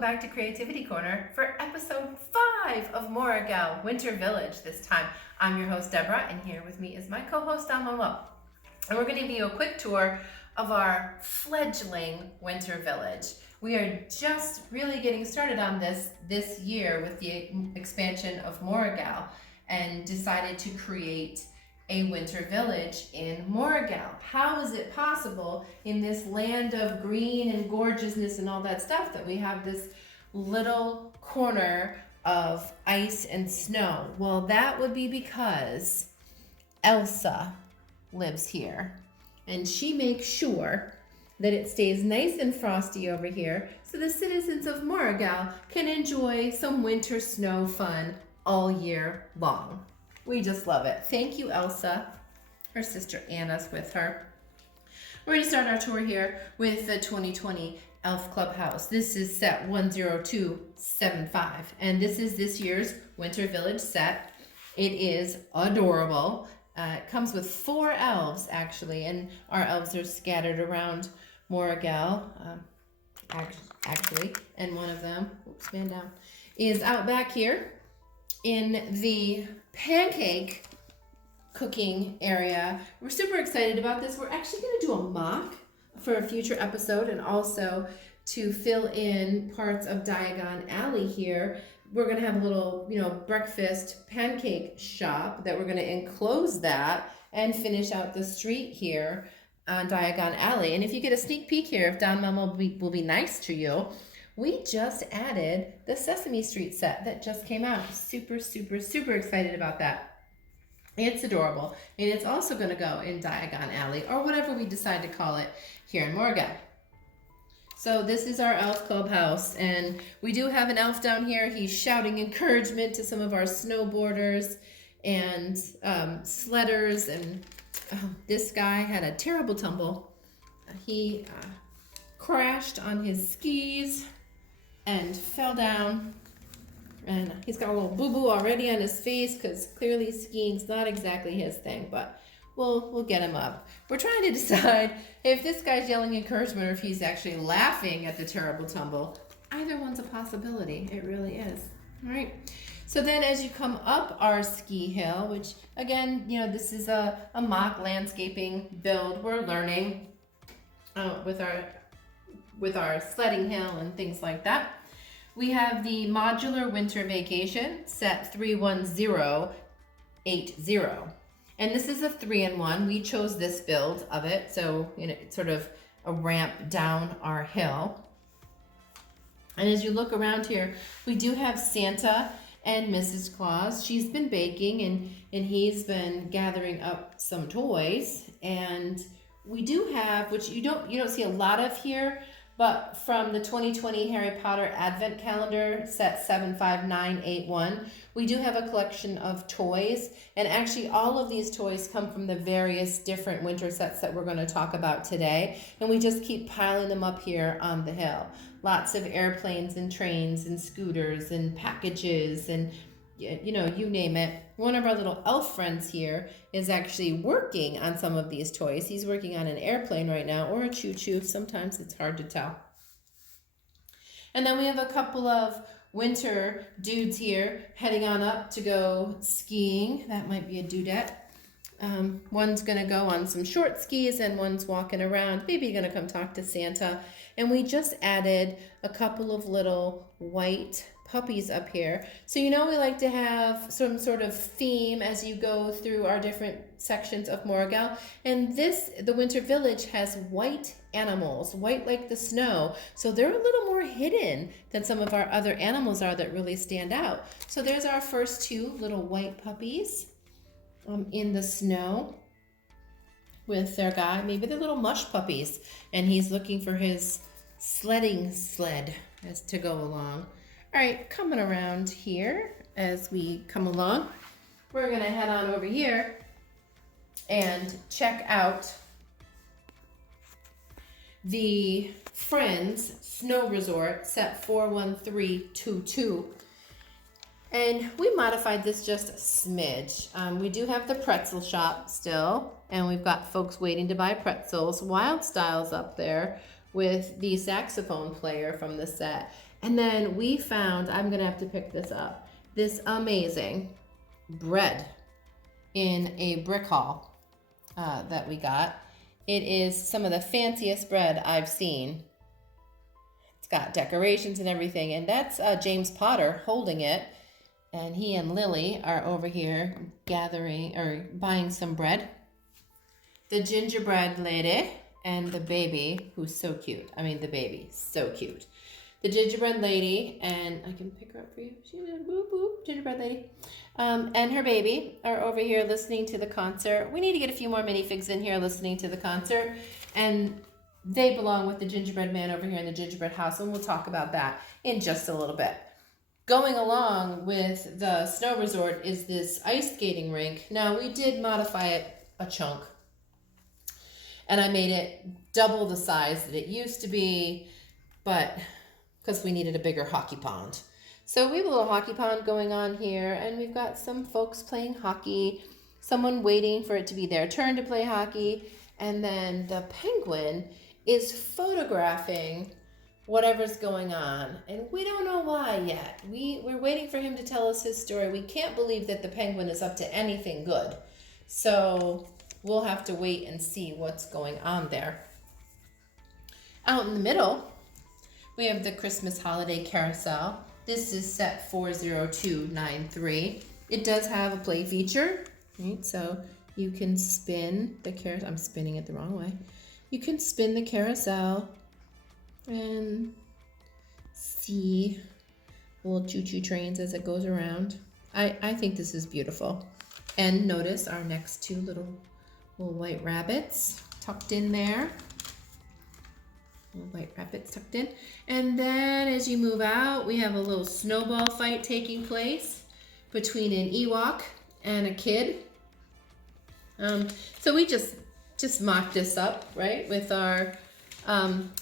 back to Creativity Corner for episode 5 of Moorogel, Winter Village this time. I'm your host, Deborah, and here with me is my co-host, Momo. And we're going to give you a quick tour of our fledgling Winter Village. We are just really getting started on this year with the expansion of Moorogel and decided to create a winter village in Moorogel. How is it possible in this land of green and gorgeousness and all that stuff that we have this little corner of ice and snow? Well, that would be because Elsa lives here, and she makes sure that it stays nice and frosty over here so the citizens of Moorogel can enjoy some winter snow fun all year long. We just love it. Thank you, Elsa. Her sister Anna's with her. We're going to start our tour here with the 2020 Elf Clubhouse. This is set 10275, and this is this year's Winter Village set. It is adorable. It comes with 4 elves, actually, and our elves are scattered around Moorogel, actually, and one of them, oops, man down, is out back here in the pancake cooking area. We're super excited about this. We're actually going to do a mock for a future episode, and also to fill in parts of Diagon Alley here. We're going to have a little, breakfast pancake shop that we're going to enclose that and finish out the street here on Diagon Alley. And if you get a sneak peek here, if Don Mom will be nice to you, we just added the Sesame Street set that just came out. Super, super, super excited about that. It's adorable. And it's also going to go in Diagon Alley, or whatever we decide to call it here in Moorogel. So this is our elf clubhouse, and we do have an elf down here. He's shouting encouragement to some of our snowboarders and sledders, and this guy had a terrible tumble. He crashed on his skis and fell down, and he's got a little boo-boo already on his face because clearly skiing's not exactly his thing, but we'll get him up. We're trying to decide if this guy's yelling encouragement or if he's actually laughing at the terrible tumble. Either one's a possibility. It really is. All right. So then as you come up our ski hill, which again, this is a mock landscaping build. We're learning with our sledding hill and things like that. We have the modular winter vacation set 31080. And this is a 3-in-1. We chose this build of it, so it's sort of a ramp down our hill. And as you look around here, we do have Santa and Mrs. Claus. She's been baking, and he's been gathering up some toys. And we do have, which you don't see a lot of here, but from the 2020 Harry Potter Advent Calendar set 75981, we do have a collection of toys, and actually all of these toys come from the various different winter sets that we're going to talk about today, and we just keep piling them up here on the hill. Lots of airplanes and trains and scooters and packages and you name it. One of our little elf friends here is actually working on some of these toys. He's working on an airplane right now, or a choo-choo. Sometimes it's hard to tell. And then we have a couple of winter dudes here heading on up to go skiing. That might be a dudette. One's going to go on some short skis, and one's walking around, maybe going to come talk to Santa. And we just added a couple of little white puppies up here. So we like to have some sort of theme as you go through our different sections of Moorogel. And the Winter Village has white animals, white like the snow. So they're a little more hidden than some of our other animals are that really stand out. So there's our first 2 little white puppies in the snow with their guy. Maybe they're little mush puppies, and he's looking for his sledding sled as to go along. All right, coming around here as we come along, we're going to head on over here and check out the Friends Snow Resort set 41322. And we modified this just a smidge. We do have the pretzel shop still, and we've got folks waiting to buy pretzels. Wild Style's up there with the saxophone player from the set. And then we found, I'm gonna have to pick this up, this amazing bread in a brick haul that we got. It is some of the fanciest bread I've seen. It's got decorations and everything, and that's James Potter holding it. And he and Lily are over here gathering or buying some bread. The gingerbread lady and the baby, who's so cute. I mean, the baby, so cute. The gingerbread lady, and I can pick her up for you. She's a boop boop, gingerbread lady. And her baby are over here listening to the concert. We need to get a few more minifigs in here listening to the concert. And they belong with the gingerbread man over here in the gingerbread house, and we'll talk about that in just a little bit. Going along with the snow resort is this ice skating rink. Now, we did modify it a chunk, and I made it double the size that it used to be, but because we needed a bigger hockey pond. So we have a little hockey pond going on here, and we've got some folks playing hockey, someone waiting for it to be their turn to play hockey, and then the penguin is photographing whatever's going on, and we don't know why yet. We're waiting for him to tell us his story. We can't believe that the penguin is up to anything good, so we'll have to wait and see what's going on there. Out in the middle, we have the Christmas holiday carousel. This is set 40293. It does have a play feature, right? So you can spin the carousel. I'm spinning it the wrong way. You can spin the carousel and see little choo-choo trains as it goes around. I think this is beautiful. And notice our next two little white rabbits tucked in there. Little white rabbits tucked in. And then as you move out, we have a little snowball fight taking place between an Ewok and a kid. So we just mocked this up, right, with our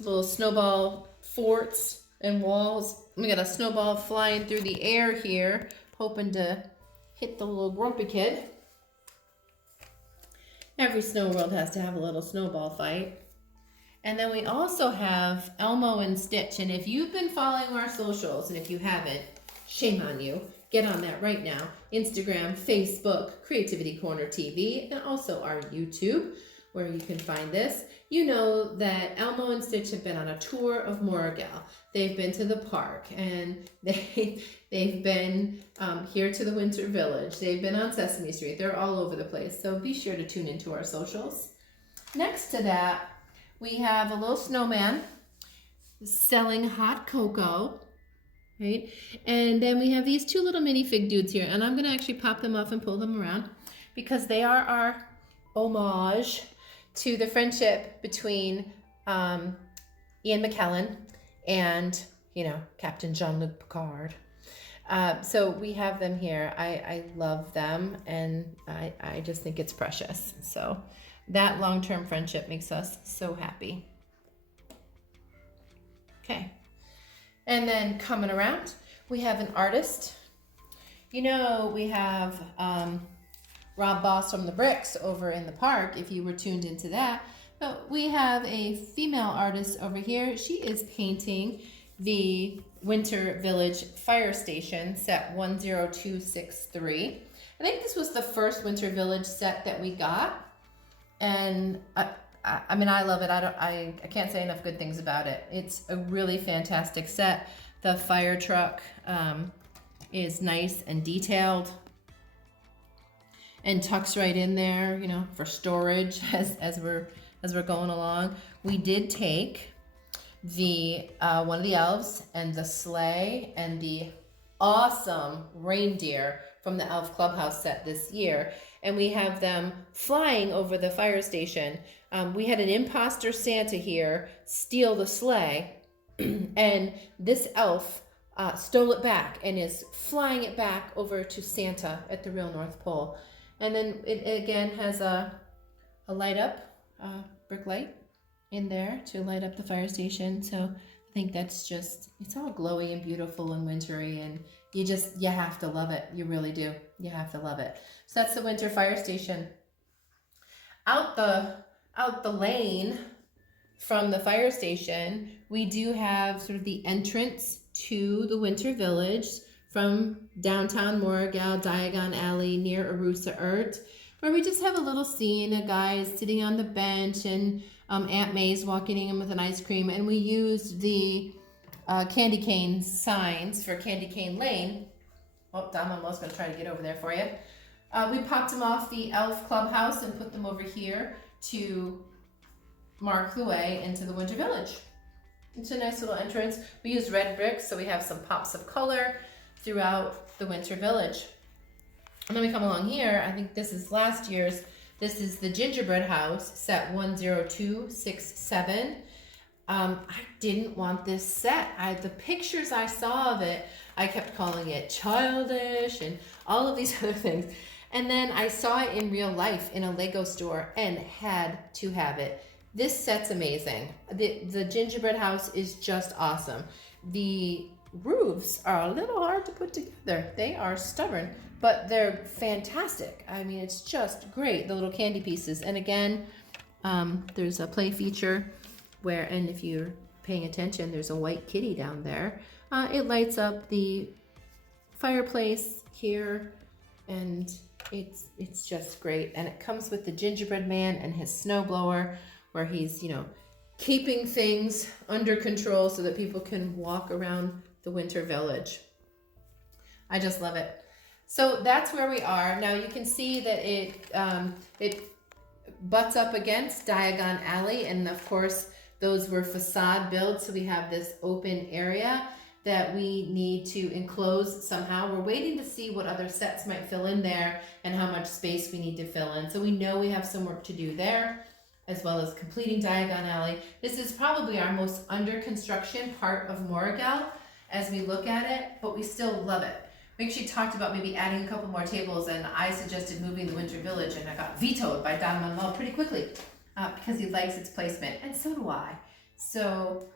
little snowball forts and walls. We got a snowball flying through the air here, hoping to hit the little grumpy kid. Every snow world has to have a little snowball fight. And then we also have Elmo and Stitch. And if you've been following our socials, and if you haven't, shame on you. Get on that right now. Instagram, Facebook, Creativity Corner TV, and also our YouTube, where you can find this. You know that Elmo and Stitch have been on a tour of Moorogel. They've been to the park, and they've been here to the Winter Village. They've been on Sesame Street. They're all over the place, so be sure to tune into our socials. Next to that, we have a little snowman selling hot cocoa, right? And then we have these two little minifig dudes here, and I'm gonna actually pop them off and pull them around because they are our homage to the friendship between Ian McKellen and, Captain Jean-Luc Picard. So we have them here. I love them, and I just think it's precious. So that long-term friendship makes us so happy. Okay. And then coming around, we have an artist. We have Rob Boss from the Bricks over in the park, if you were tuned into that. But we have a female artist over here. She is painting the Winter Village Fire Station, set 10263. I think this was the first Winter Village set that we got. And I love it. I can't say enough good things about it. It's a really fantastic set. The fire truck is nice and detailed and tucks right in there, for storage as we're going along. We did take the one of the elves and the sleigh and the awesome reindeer from the Elf Clubhouse set this year, and we have them flying over the fire station. We had an imposter Santa here steal the sleigh, and this elf stole it back and is flying it back over to Santa at the real North Pole. And then it again has a light up brick light in there to light up the fire station. So I think that's it's all glowy and beautiful and wintry, and you have to love it. You really do. You have to love it. So that's the winter fire station. Out the lane from the fire station, we do have sort of the entrance to the Winter Village from downtown Moorogel, Diagon Alley near Arusa Ert, where we just have a little scene of guys sitting on the bench and Aunt May's walking in with an ice cream, and we used the candy cane signs for Candy Cane Lane. Oh, Don Manuel's going to try to get over there for you. We popped them off the Elf Clubhouse and put them over here to mark the way into the Winter Village. It's a nice little entrance. We use red bricks, so we have some pops of color throughout the Winter Village. And then we come along here. I think this is last year's. This is the gingerbread house, set 10267. I didn't want this set. The pictures I saw of it, I kept calling it childish and all of these other things. And then I saw it in real life in a Lego store and had to have it. This set's amazing. The gingerbread house is just awesome. The roofs are a little hard to put together. They are stubborn, but they're fantastic. I mean, it's just great, the little candy pieces. And again, there's a play feature where, and if you're paying attention, there's a white kitty down there. It lights up the fireplace here, and it's just great. And it comes with the gingerbread man and his snowblower, where he's, keeping things under control so that people can walk around the Winter Village. I just love it. So that's where we are. Now you can see that it butts up against Diagon Alley, and of course those were facade builds, so we have this open area that we need to enclose somehow. We're waiting to see what other sets might fill in there and how much space we need to fill in. So we know we have some work to do there, as well as completing Diagon Alley. This is probably our most under construction part of Moorogel as we look at it, but we still love it. We actually talked about maybe adding a couple more tables, and I suggested moving the Winter Village, and I got vetoed by Don Manuel pretty quickly because he likes its placement, and so do I. So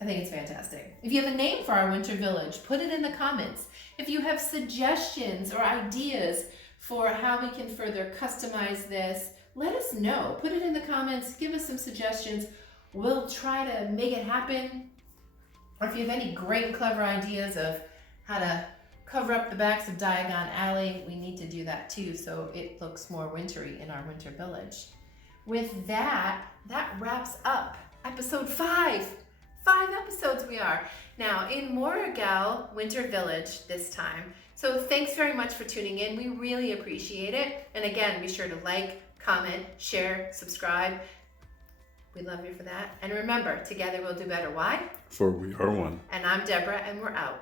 I think it's fantastic. If you have a name for our Winter Village, put it in the comments. If you have suggestions or ideas for how we can further customize this, let us know. Put it in the comments, give us some suggestions. We'll try to make it happen. Or if you have any great and clever ideas of how to cover up the backs of Diagon Alley, we need to do that too, so it looks more wintry in our Winter Village. With that wraps up episode 5. 5 episodes we are now in Moorogel Winter Village this time. So thanks very much for tuning in. We really appreciate it. And again, be sure to like, comment, share, subscribe. We love you for that. And remember, together we'll do better. Why? For we are one. And I'm Deborah, and we're out.